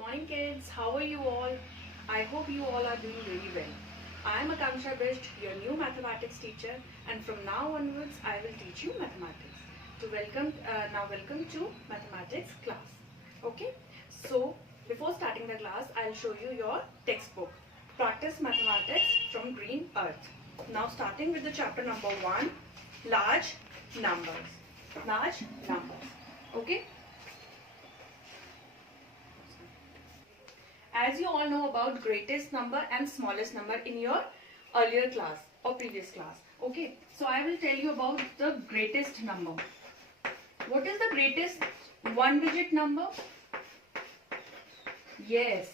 Morning kids, how are you all? I hope you all are doing really well. I am Akanksha Bisht, your new mathematics teacher, and from now onwards I will teach you mathematics. Welcome to mathematics class. Okay, so before starting the class, I'll show you your textbook, Practice Mathematics from Green Earth. Now starting with the chapter number 1, large numbers. Large numbers. Okay. As you all know about greatest number and smallest number in your earlier class or previous class. Okay, so I will tell you about the greatest number. What is the greatest one digit number? Yes,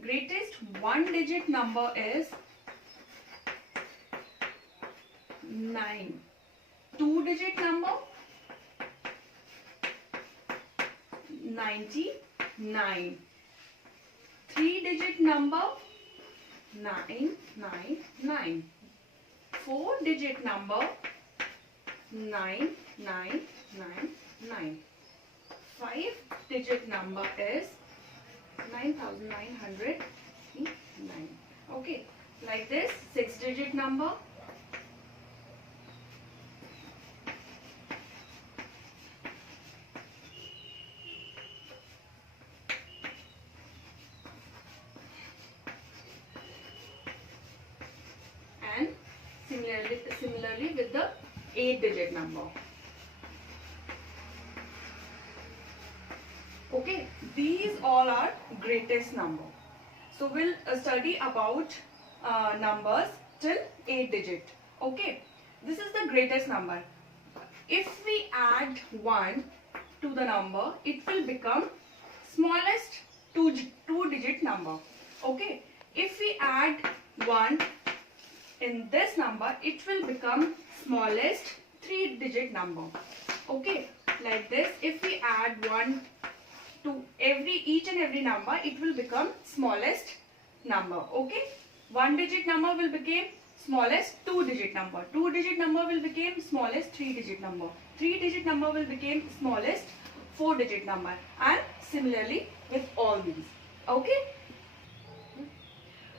greatest one digit number is 9. Two digit number 99. Three digit number 999. Four digit number 9999. Five digit number is 9909. Okay, like this. Six digit number and similarly with the 8 digit number. Okay, these all are greatest number. So we'll study about numbers till 8 digit. Okay, this is the greatest number. If we add 1 to the number, it will become smallest two digit number. Okay, if we add 1 in this number, it will become smallest 3 digit number. Okay, like this. If we add 1 to each and every number, it will become smallest number. Okay, 1 digit number will become smallest 2 digit number. 2 digit number will become smallest 3 digit number. 3 digit number will become smallest 4 digit number, and similarly with all these. Okay.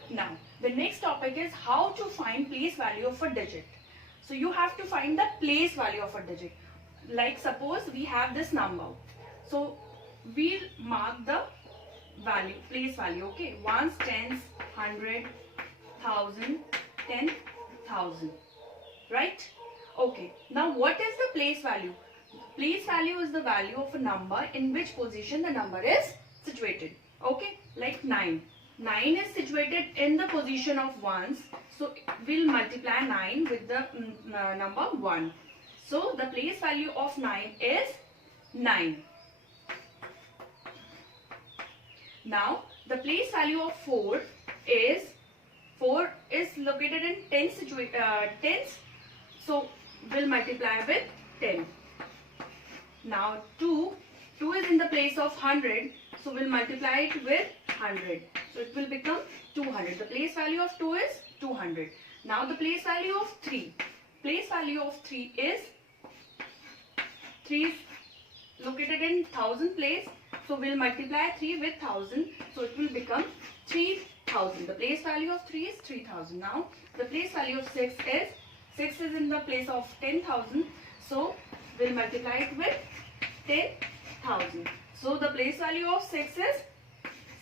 Now the next topic is how to find place value of a digit. So you have to find the place value of a digit. Like suppose we have this number. So we'll mark the value, place value. Okay, ones, tens, 100, 1000, 10,000. Right? Okay. Now what is the place value? Place value is the value of a number in which position the number is situated. Okay, like 9. 9 is situated in the position of ones. So we'll multiply 9 with the number 1. So the place value of 9 is 9. Now the place value of 4 is located in tens. So we'll multiply with 10. Now 2 is in the place of 100. So we'll multiply it with 100. So it will become 200. The place value of 2 is 200. Now the place value of 3. Place value of 3 is located in 1000 place. So we'll multiply 3 with 1000. So it will become 3000. The place value of 3 is 3000. Now the place value of 6 is in the place of 10,000. So we'll multiply it with 10,000. So the place value of 6 is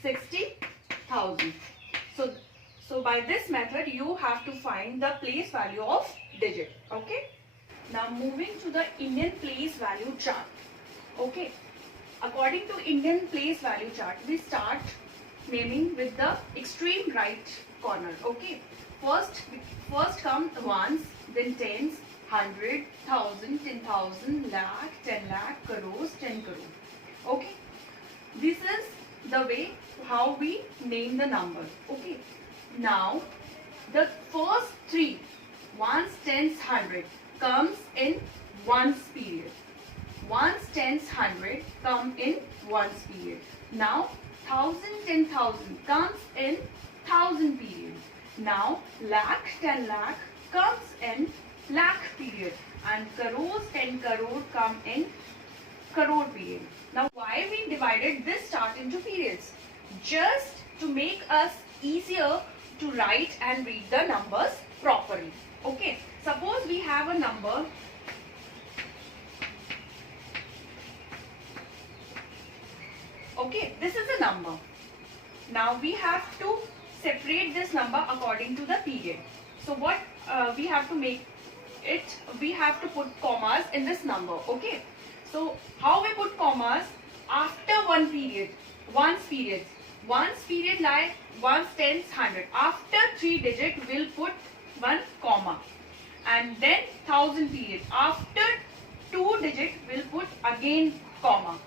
60,000. So by this method you have to find the place value of digit. Okay. Now moving to the Indian place value chart. Okay. According to Indian place value chart, we start naming with the extreme right corner. Okay. First come ones, then tens, 100, 1000, 10,000, lakh, 10 lakh, crores, 10 crore. Okay. This is the way how we name the number. Okay. Now the first three, ones, tens, 100 comes in ones period. Ones, tens, 100 come in ones period. Now 1000, 10,000 comes in 1000 period. Now lakh, 10 lakh comes in lakh period, and crores, 10 crore come in crore period. Now why we divided this chart into periods? Just to make us easier to write and read the numbers properly. Okay, suppose we have a number. Okay, this is a number. Now we have to separate this number according to the period. So what we have to make it, we have to put commas in this number. Okay, so how we put commas? After one period, ones period like ones, tens, hundred. After 3 digit we'll put one comma, and then thousand period. After 2 digit we'll put again comma.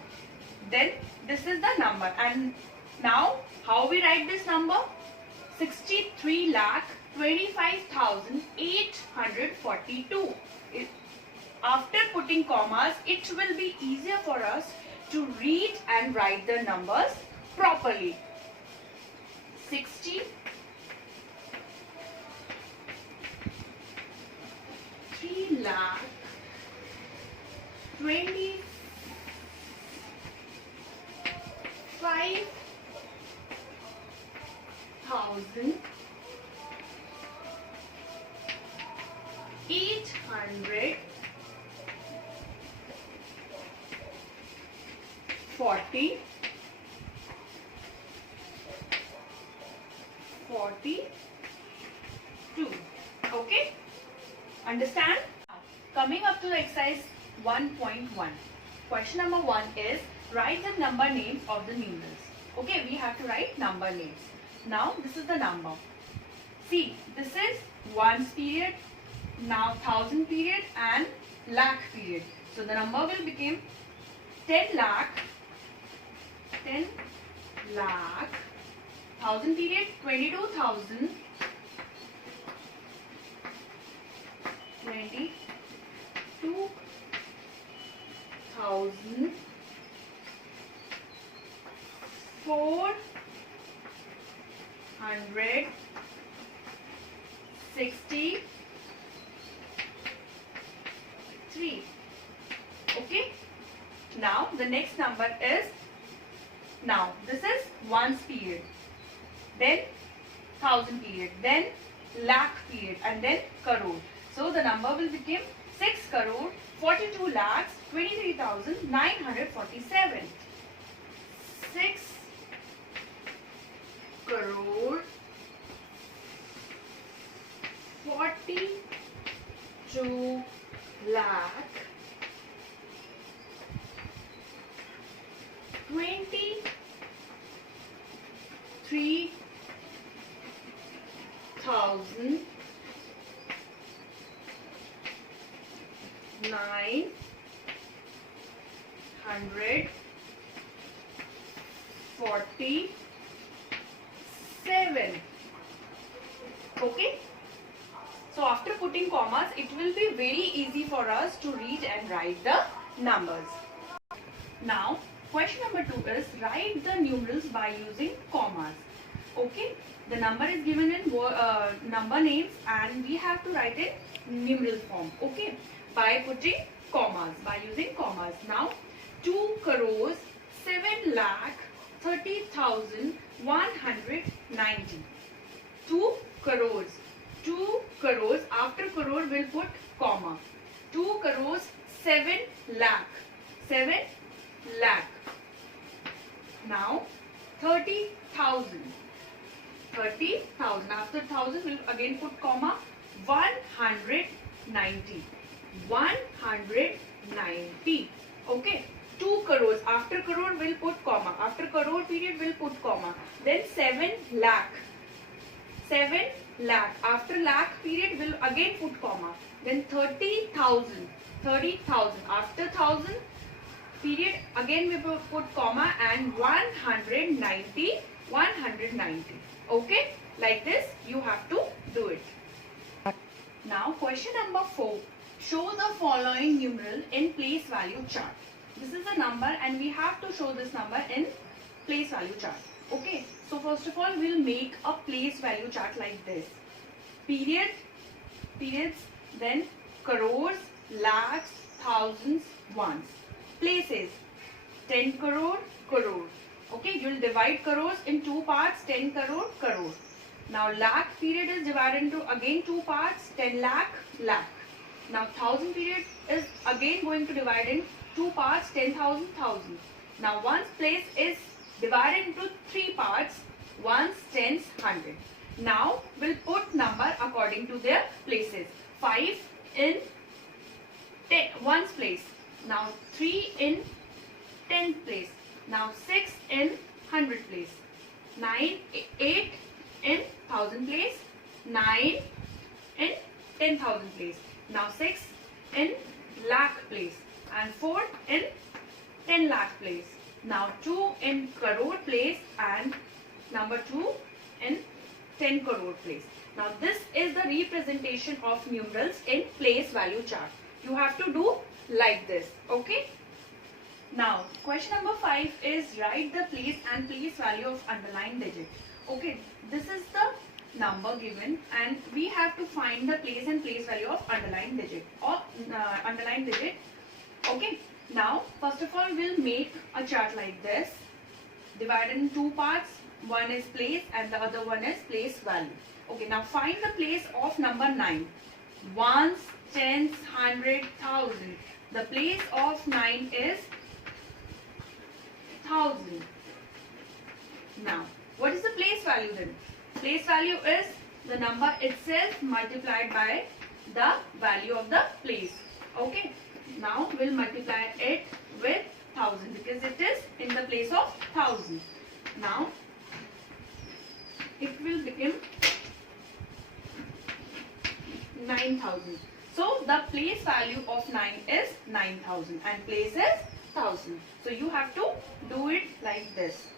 Then this is the number. And now how we write this number? 63,25,842. After putting commas, it will be easier for us to read and write the numbers properly. 3,25,842. Okay? Understand? Coming up to the exercise 1.1. Question number 1 is write the number names of the numerals. Okay, we have to write number names. Now this is the number. See, this is ones period, now thousand period and lakh period. So the number will become 10 lakh, thousand period 22,000, 22,000, 463. Okay. Now the next number is, now this is ones period, then thousand period, then lakh period, and then crore. So the number will become 6 crore 42 lakhs 23,947. 6 crore 42 lakh 23,947. Okay. So after putting commas, it will be very easy for us to read and write the numbers. Now, question number 2 is write the numerals by using commas. Okay, the number is given in number names and we have to write in numeral form. Okay, by putting commas, by using commas. Now, 2 crores 7 lakh 30,190. 2 crores. 2 crores, after crore we'll put comma. 2 crores 7 lakh. 7 lakh. Now 30,000. 30,000. After 1,000 we'll again put comma. 190. 190. Okay. 2 crores. After crore we'll put comma. After crore period we'll put comma. Then 7 lakh. 7 lakh. After lakh period we'll again put comma. Then 30,000. 30,000. After 1,000 period again we will put comma and 190. 190. Okay. Like this you have to do it. Now question number 4. Show the following numeral in place value chart. This is a number and we have to show this number in place value chart. Okay. So first of all we'll make a place value chart like this. Period, periods, then crores, lakhs, thousands, ones. Places. 10 crore, crore. Okay, you will divide crores in two parts, 10 crore, crore. Now lakh period is divided into again two parts, 10 lakh, lakh. Now 1000 period is again going to divide in two parts, 10,000, 1000. Now ones place is divided into three parts, ones, tens, 100. Now we'll put number according to their places. 5 in ones place. Now 3 in 10th place. Now 6 in 100 place. 8 in 1000 place. 9 in 10,000 place. Now 6 in lakh place. And 4 in 10 lakh place. Now 2 in crore place and number 2 in 10 crore place. Now this is the representation of numerals in place value chart. You have to do like this. Okay. Now question number 5 is write the place and place value of underlying digit. Okay. This is the number given and we have to find the place and place value of underlying digit or underlying digit. Okay. Now first of all we'll make a chart like this, divided in two parts. One is place and the other one is place value. Okay, now find the place of number 9. Ones, tens, 100, 1000. The place of 9 is 1000. Now, what is the place value then? Place value is the number itself multiplied by the value of the place. Okay, now we'll multiply it with 1000 because it is in the place of 1000. Now, it will become 9,000. So the place value of 9 is 9,000 and place is 1000. So you have to do it like this.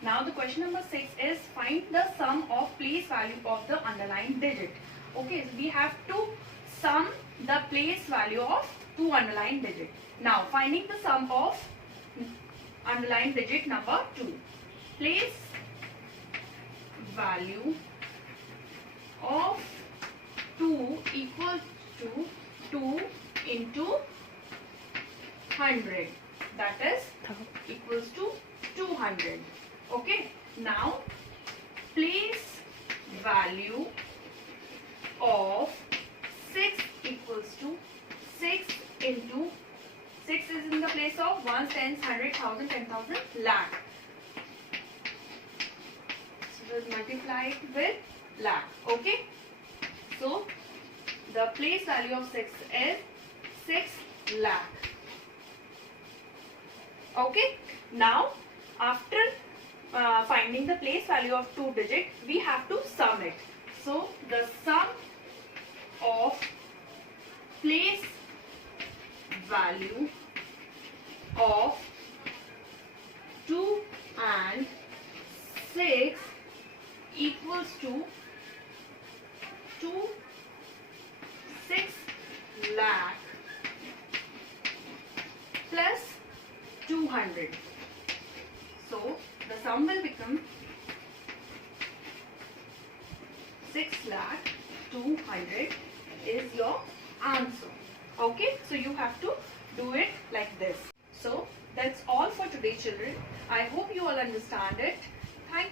Now the question number 6 is find the sum of place value of the underlying digit. Okay, so we have to sum the place value of two underlying digit. Now finding the sum of underlying digit number 2. Place value of 2 equals to 2 into 100, that is equals to 200. Okay, now place value of 6 equals to 6 into 6 is in the place of ones, tens, 100, 1000, 10,000, lakh. So we'll multiply it with lakh. Okay. So the place value of 6 is 6 lakh. Okay. Now after finding the place value of two digit, we have to sum it. So the sum of place value of 2 and 6 equals to 6 lakh plus 200. So the sum will become 6 lakh 200 is your answer. Okay, so you have to do it like this. So that's all for today, children. I hope you all understand it.